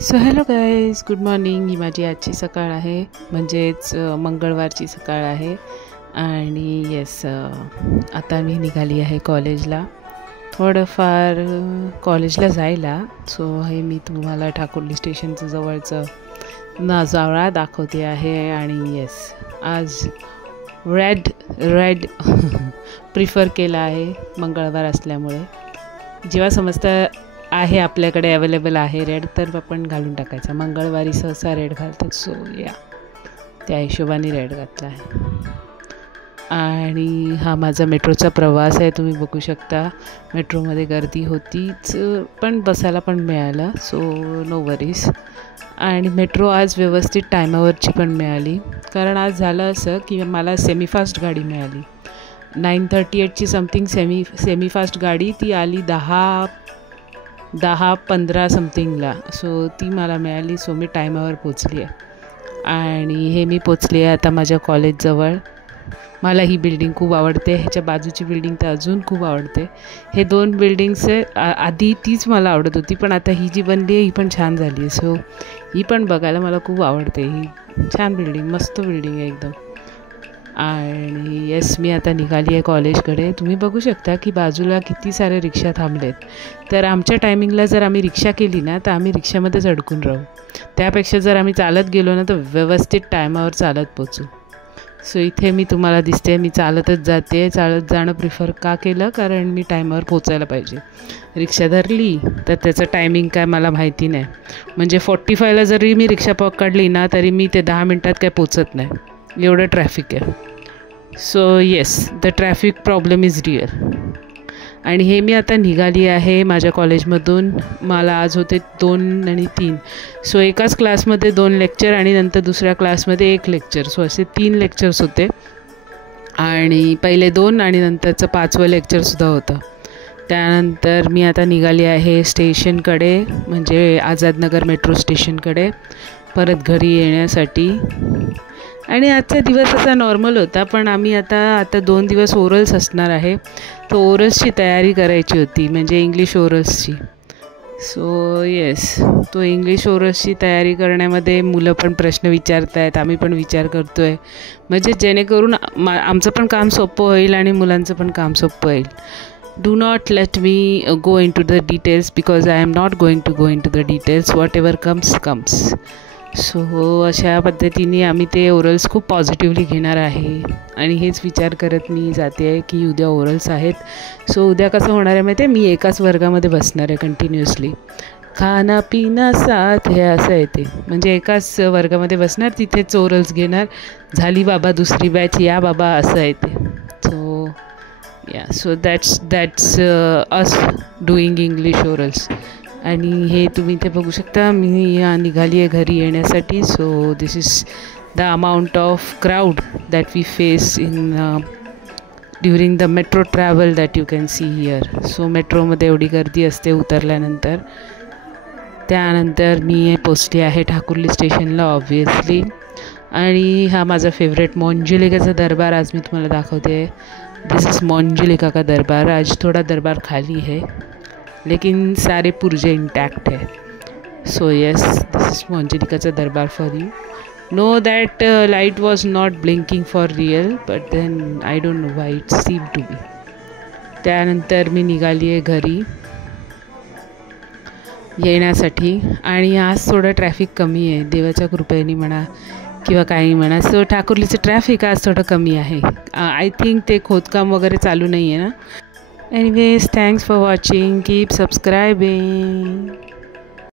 So hello guys, good morning. ही माझी आजची सकाळ आहे, म्हणजेच मंगळवारची सकाळ आहे. आणि येस, आता मी निघाली आहे कॉलेजला, थोडंफार कॉलेजला जायला. सो हे मी तुम्हाला ठाकुर्ली स्टेशनचं जवळचं नजारा दाखवते आहे. आणि येस, आज रेड प्रिफर केला आहे मंगळवार असल्यामुळे. जेव्हा समजतं आहे आपल्याकडे अवेलेबल आहे रेड, तर आपण घालून टाकायचा. मंगळवारी सहसा रेड घालतात, सो या त्या हिशोबाने रेड घातला आहे. आणि हा माझा मेट्रोचा प्रवास आहे. तुम्ही बघू शकता मेट्रोमध्ये गर्दी होतीच, पण बसायला पण मिळालं, सो नो वरीज. आणि मेट्रो आज व्यवस्थित टायमावरची पण मिळाली, कारण आज झालं असं की मला सेमीफास्ट गाडी मिळाली. 9:38ची समथिंग सेमी फास्ट गाडी, ती आली 10:15 समथिंगला. सो ती मला मिळाली, सो मी टायमावर पोचली आहे. आणि हे मी पोचली आहे आता माझ्या कॉलेजजवळ. मला ही बिल्डिंग खूप आवडते, ह्याच्या बाजूची बिल्डिंग तर अजून खूप आवडते. हे दोन बिल्डिंग्स आधी तीच मला आवडत होती, पण आता ही जी बनली आहे ही पण छान झाली आहे. सो ही पण बघायला मला खूप आवडते. ही छान बिल्डिंग, मस्त बिल्डिंग आहे एकदम. आणि येस, मी आता निघाली आहे कॉलेजकडे. तुम्ही बघू शकता की बाजूला किती सारे रिक्षा थांबलेत. तर आमच्या टायमिंगला जर आम्ही रिक्षा केली ना, तर आम्ही रिक्षामध्येच अडकून राहू. त्यापेक्षा जर आम्ही चालत गेलो ना, तर व्यवस्थित टायमावर चालत पोचू. सो इथे मी तुम्हाला दिसते, मी चालतच जाते. चालत जाणं प्रिफर का केलं, कारण मी टायमावर पोचायला पाहिजे. रिक्षा धरली तर त्याचं टायमिंग काय मला माहिती नाही. म्हणजे 45ला जरी मी रिक्षा पकडली ना, तरी मी ते 10 मिनटात काय पोचत नाही, एवढं ट्रॅफिक आहे. So yes, the traffic problem is real. आणि हे मी आता निघाली आहे माझ्या कॉलेजमधून. मला आज होते 2 आणि 3. सो एकाच क्लासमध्ये 2 लेक्चर आणि नंतर दुसऱ्या क्लासमध्ये 1 लेक्चर. सो असे 3 लेक्चर्स होते. आणि पहिले 2 आणि नंतरचं 5वं लेक्चरसुद्धा होतं. त्यानंतर मी आता निघाली आहे स्टेशनकडे, म्हणजे आझादनगर मेट्रो स्टेशनकडे, परत घरी येण्यासाठी. आणि आजचा दिवस असा नॉर्मल होता, पण आम्ही आता 2 दिवस ओरल्स असणार आहे. तर ओरल्सची तयारी करायची होती, म्हणजे इंग्लिश ओरल्सची. सो येस, तो इंग्लिश ओरल्सची तयारी करण्यामध्ये मुलं पण प्रश्न विचारत आहेत, आम्ही पण विचार करतो आहे, म्हणजे जेणेकरून आमचं पण काम सोपं होईल आणि मुलांचं पण काम सोपं होईल. Do not let me go into the details, because I am not going to go into the details. Whatever comes. So अशा पद्धतीने आम्ही ते ओरल्स खूप पॉझिटिव्हली घेणार आहे. आणि हेच विचार करत मी जाते आहे की उद्या ओरल्स आहेत. सो उद्या कसं होणार आहे माहिती आहे, मी एकाच वर्गामध्ये बसणार आहे कंटिन्युअसली. खाना पिना साथ हे असं आहे ते, म्हणजे एकाच वर्गामध्ये बसणार, तिथेच ओरल्स घेणार. झाली बाबा दुसरी बॅच, या बाबा, असं आहे ते. So that's us doing English orals. आणि हे तुम्ही इथे बघू शकता, मी निघाली आहे घरी येण्यासाठी. So this is the amount of crowd that we face in during the metro travel that you can see here. So मेट्रोमध्ये एवढी गर्दी असते उतरल्यानंतर. त्यानंतर मी पोचली आहे ठाकुर्ली स्टेशनला ऑब्व्हियसली. आणि हा माझा फेवरेट मोंजुलिकाचा दरबार आज मी तुम्हाला दाखवते. दिस इज मोंजुलिका का दरबार. आज थोड़ा दरबार खाली है, लेकिन सारे पुर्जे इंटैक्ट है. सो येस, दिस इज मोंजुलिकाचा दरबार for you. No that light was not blinking for real, but then I don't know why it seem to be. त्यानंतर मी निघाली आहे घरी येण्यासाठी. आणि आज थोडं ट्रॅफिक कमी आहे, देवाच्या कृपेने म्हणा किंवा काही म्हणा. सो ठाकुर्लीचं ट्रॅफिक आज थोडं कमी आहे. आय थिंक ते खोदकाम वगैरे चालू नाही आहे ना. Anyways, thanks for watching. Keep सबस्क्रायबिंग.